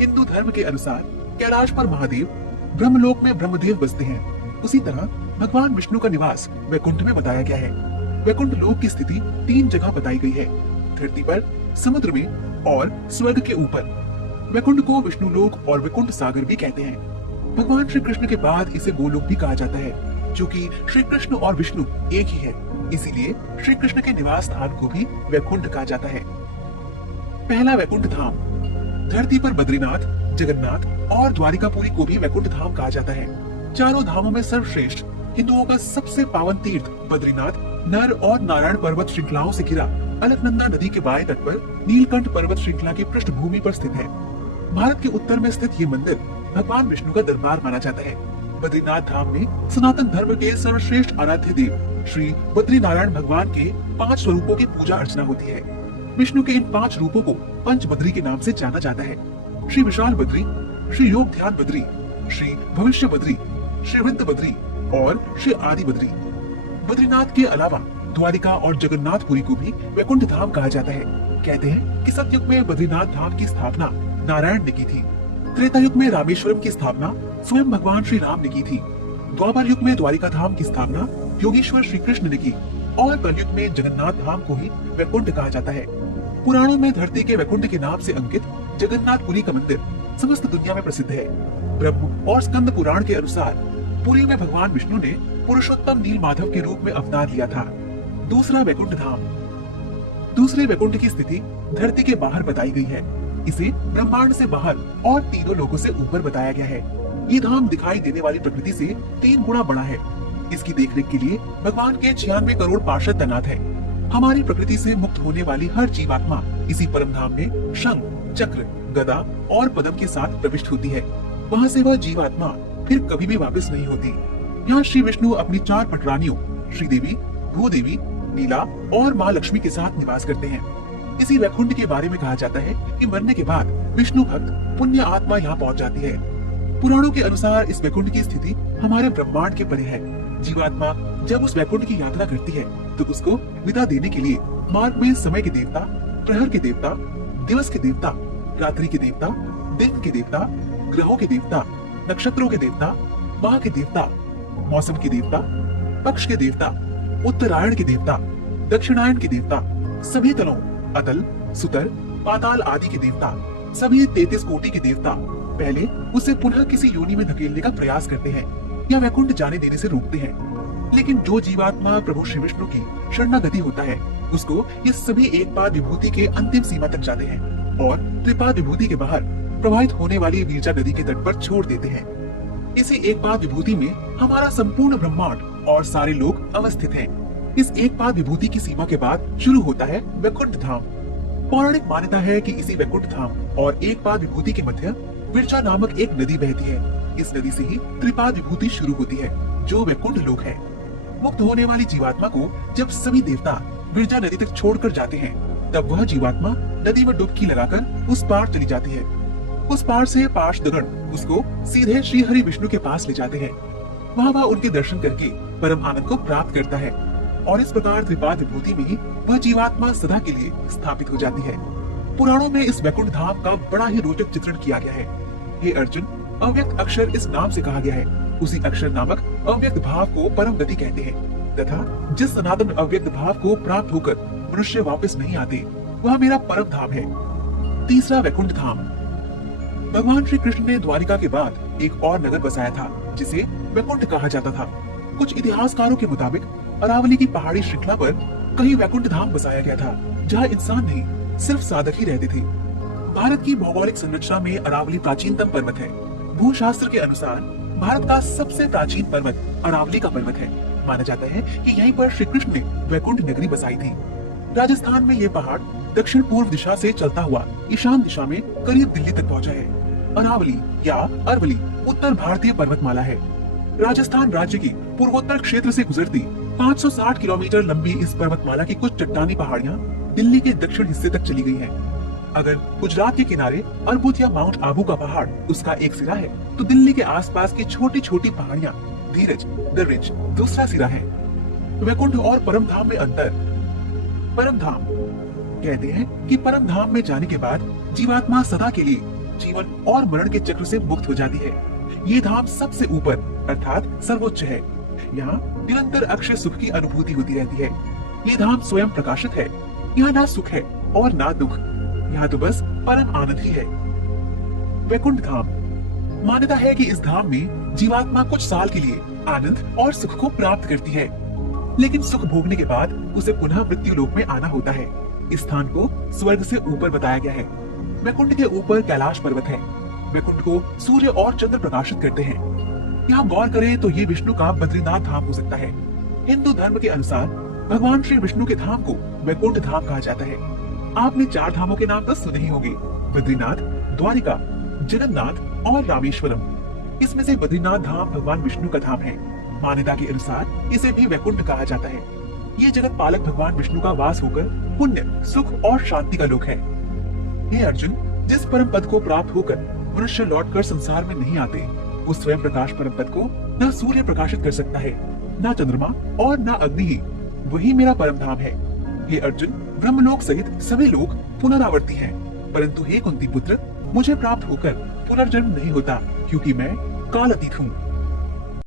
हिंदू धर्म के अनुसार कैलाश पर महादेव, ब्रह्मलोक में ब्रह्मदेव बसते हैं। उसी तरह भगवान विष्णु का निवास वैकुंठ में बताया गया है। वैकुंठ लोक की स्थिति 3 जगह बताई गई है, धरती पर, समुद्र में और स्वर्ग के ऊपर। वैकुंठ को विष्णु लोक और वैकुंठ सागर भी कहते हैं। भगवान श्री कृष्ण के बाद इसे गोलोक भी कहा जाता है, जो कि श्री कृष्ण और विष्णु एक ही है, इसीलिए श्री कृष्ण के निवास स्थान को भी वैकुंठ कहा जाता है। पहला वैकुंठ धाम। धरती पर बद्रीनाथ, जगन्नाथ और द्वारिकापुरी को भी वैकुंठ धाम कहा जाता है। चारों धामों में सर्वश्रेष्ठ, हिंदुओं का सबसे पावन तीर्थ बद्रीनाथ नर और नारायण पर्वत श्रृंखलाओं से घिरा अलकनंदा नदी के बाएं तट पर नीलकंठ पर्वत श्रृंखला की पृष्ठभूमि पर स्थित है। भारत के उत्तर में स्थित ये मंदिर भगवान विष्णु का दरबार माना जाता है। बद्रीनाथ धाम में सनातन धर्म के सर्वश्रेष्ठ आराध्य देव श्री बद्री नारायण भगवान के 5 स्वरूपों की पूजा अर्चना होती है। विष्णु के इन 5 रूपों को पंच बद्री के नाम से जाना जाता है। श्री विशाल बद्री, श्री योग ध्यान बद्री, श्री भविष्य बद्री, श्री वृद्ध बद्री और श्री आदि बद्री। बद्रीनाथ के अलावा द्वारिका और जगन्नाथपुरी को भी वैकुंठ धाम कहा जाता है। कहते हैं कि सतयुग में बद्रीनाथ धाम की स्थापना नारायण ने की थी। त्रेता युग में रामेश्वरम की स्थापना स्वयं भगवान श्री राम ने की थी। द्वापर युग में द्वारिका धाम की स्थापना योगेश्वर श्री कृष्ण ने की और कलयुग में जगन्नाथ धाम को ही वैकुंठ कहा जाता है। पुराणों में धरती के वैकुंठ के नाम से अंकित जगन्नाथपुरी का मंदिर समस्त दुनिया में प्रसिद्ध है। ब्रह्म और स्कंद पुराण के अनुसार पुरी में भगवान विष्णु ने पुरुषोत्तम नील माधव के रूप में अवतार लिया था। दूसरा वैकुंठ धाम। दूसरे वैकुंठ की स्थिति धरती के बाहर बताई गई है। इसे ब्रह्मांड से बाहर और तीनों लोगों से ऊपर बताया गया है। ये धाम दिखाई देने वाली प्रकृति से 3 गुना बड़ा है। इसकी देखरेख के लिए भगवान के 96 करोड़ पार्षद तैनात है। हमारी प्रकृति से मुक्त होने वाली हर जीवात्मा इसी परम धाम में शंख, चक्र, गदा और पद्म के साथ प्रविष्ट होती है। वहाँ से वह जीवात्मा फिर कभी भी वापस नहीं होती। यहाँ श्री विष्णु अपनी 4 पटरानियों श्रीदेवी, भूदेवी, नीला और माँ लक्ष्मी के साथ निवास करते हैं। इसी वैकुंठ के बारे में कहा जाता है कि मरने के बाद विष्णु भक्त पुण्य आत्मा यहाँ पहुँच जाती है। पुराणों के अनुसार इस वैकुंठ की स्थिति हमारे ब्रह्मांड के परे है। जीवात्मा जब उस वैकुंठ की यात्रा करती है तो उसको विदा देने के लिए मार्ग में समय के देवता, प्रहर के देवता, दिवस के देवता, रात्रि के देवता, दिन के देवता, ग्रहों के देवता, नक्षत्रों के देवता, माह के देवता, मौसम के देवता, पक्ष के देवता, उत्तरायण के देवता, दक्षिणायन के देवता, सभी तलों अतल, सुतर, पाताल आदि के देवता, सभी 33 कोटि के देवता पहले उसे पुनः किसी योनि में धकेलने का प्रयास करते हैं या वैकुंठ जाने देने से रोकते हैं। लेकिन जो जीवात्मा प्रभु श्री विष्णु की शरणागति होता है उसको ये सभी एक पाद विभूति के अंतिम सीमा तक जाते हैं और त्रिपाद विभूति के बाहर प्रवाहित होने वाली वीरजा नदी के तट पर छोड़ देते हैं। इसी एक पाद विभूति में हमारा संपूर्ण ब्रह्मांड और सारे लोग अवस्थित हैं। इस एक पाद विभूति की सीमा के बाद शुरू होता है वैकुंठ धाम। पौराणिक मान्यता है कि इसी वैकुंठ धाम और एक पाद विभूति के मध्य विरजा नामक एक नदी बहती है। इस नदी से ही त्रिपाद विभूति शुरू होती है जो वैकुंठ लोक है। मुक्त होने वाली जीवात्मा को जब सभी देवता विरजा नदी तक छोड़कर जाते हैं तब वह जीवात्मा नदी में डुबकी लगाकर उस पार चली जाती है। उस पार से पार्षदगण उसको सीधे श्री हरि विष्णु के पास ले जाते हैं। वहाँ वह उनके दर्शन करके परम आनंद को प्राप्त करता है और इस प्रकार त्रिपाद विभूति में ही वह जीवात्मा सदा के लिए स्थापित हो जाती है। पुराणों में इस वैकुंठ धाम का बड़ा ही रोचक चित्रण किया गया है। हे अर्जुन, अव्यक्त अक्षर इस नाम से कहा गया है। उसी अक्षर नामक अव्यक्त भाव को परम गति कहते हैं तथा जिस सनातन अव्यक्त भाव को प्राप्त होकर मनुष्य वापस नहीं आते वह मेरा परम धाम है। तीसरा वैकुंठ धाम। भगवान श्री कृष्ण ने द्वारिका के बाद एक और नगर बसाया था जिसे वैकुंठ कहा जाता था। कुछ इतिहासकारों के मुताबिक अरावली की पहाड़ी श्रृंखला पर कहीं वैकुंठ धाम बसाया गया था जहाँ इंसान नहीं सिर्फ साधक ही रहते थे। भारत की भौगोलिक संरचना में अरावली प्राचीनतम पर्वत है। भूशास्त्र के अनुसार भारत का सबसे प्राचीन पर्वत अरावली का पर्वत है। माना जाता है कि यहीं पर श्री कृष्ण ने वैकुंठ नगरी बसाई थी। राजस्थान में ये पहाड़ दक्षिण पूर्व दिशा से चलता हुआ ईशान दिशा में करीब दिल्ली तक पहुंचा है। अरावली या अरवली उत्तर भारतीय पर्वतमाला है। राजस्थान राज्य की पूर्वोत्तर क्षेत्र से गुजरती 560 किलोमीटर लंबी इस पर्वतमाला की कुछ चट्टानी पहाड़ियां दिल्ली के दक्षिण हिस्से तक चली गई हैं। अगर गुजरात के किनारे अर्बुद या माउंट आबू का पहाड़ उसका एक सिरा है तो दिल्ली के आसपास की छोटी छोटी पहाड़ियां धीरज, दर्रिज दूसरा सिरा है। वैकुंठ और परम धाम में अंतर। परम धाम कहते हैं कि परम धाम में जाने के बाद जीवात्मा सदा के लिए जीवन और मरण के चक्र से मुक्त हो जाती है। ये धाम सबसे ऊपर अर्थात सर्वोच्च है। यहाँ निरंतर अक्षय सुख की अनुभूति होती रहती है। ये धाम स्वयं प्रकाशित है। यहाँ ना सुख है और ना दुख, यहाँ तो बस परम आनंद ही है। वैकुंठ धाम। मान्यता है कि इस धाम में जीवात्मा कुछ साल के लिए आनंद और सुख को प्राप्त करती है, लेकिन सुख भोगने के बाद उसे पुनः मृत्यु लोक में आना होता है। इस स्थान को स्वर्ग से ऊपर बताया गया है। वैकुंठ के ऊपर कैलाश पर्वत है। वैकुंठ को सूर्य और चंद्र प्रकाशित करते हैं। यहाँ गौर करें तो ये विष्णु का बद्रीनाथ धाम हो सकता है। हिंदू धर्म के अनुसार भगवान श्री विष्णु के धाम को वैकुंठ धाम कहा जाता है। आपने 4 धामों के नाम तो सुने ही होंगे, बद्रीनाथ, द्वारिका, जगन्नाथ और रामेश्वरम। इसमें से बद्रीनाथ धाम भगवान विष्णु का धाम है। मान्यता के अनुसार इसे भी वैकुंठ कहा जाता है। ये जगत पालक भगवान विष्णु का वास होकर पुण्य, सुख और शांति का लोक है। हे अर्जुन, जिस परम पद को प्राप्त होकर मनुष्य लौटकर संसार में नहीं आते, उस स्वयं प्रकाश परम पद को न सूर्य प्रकाशित कर सकता है, न चंद्रमा और न अग्नि ही। वही मेरा परम धाम है। हे अर्जुन, ब्रह्मलोक सहित सभी लोग पुनरावर्ती हैं, परंतु हे कुंती पुत्र, मुझे प्राप्त होकर पुनर्जन्म नहीं होता, क्योंकि मैं काल अतीत हूँ।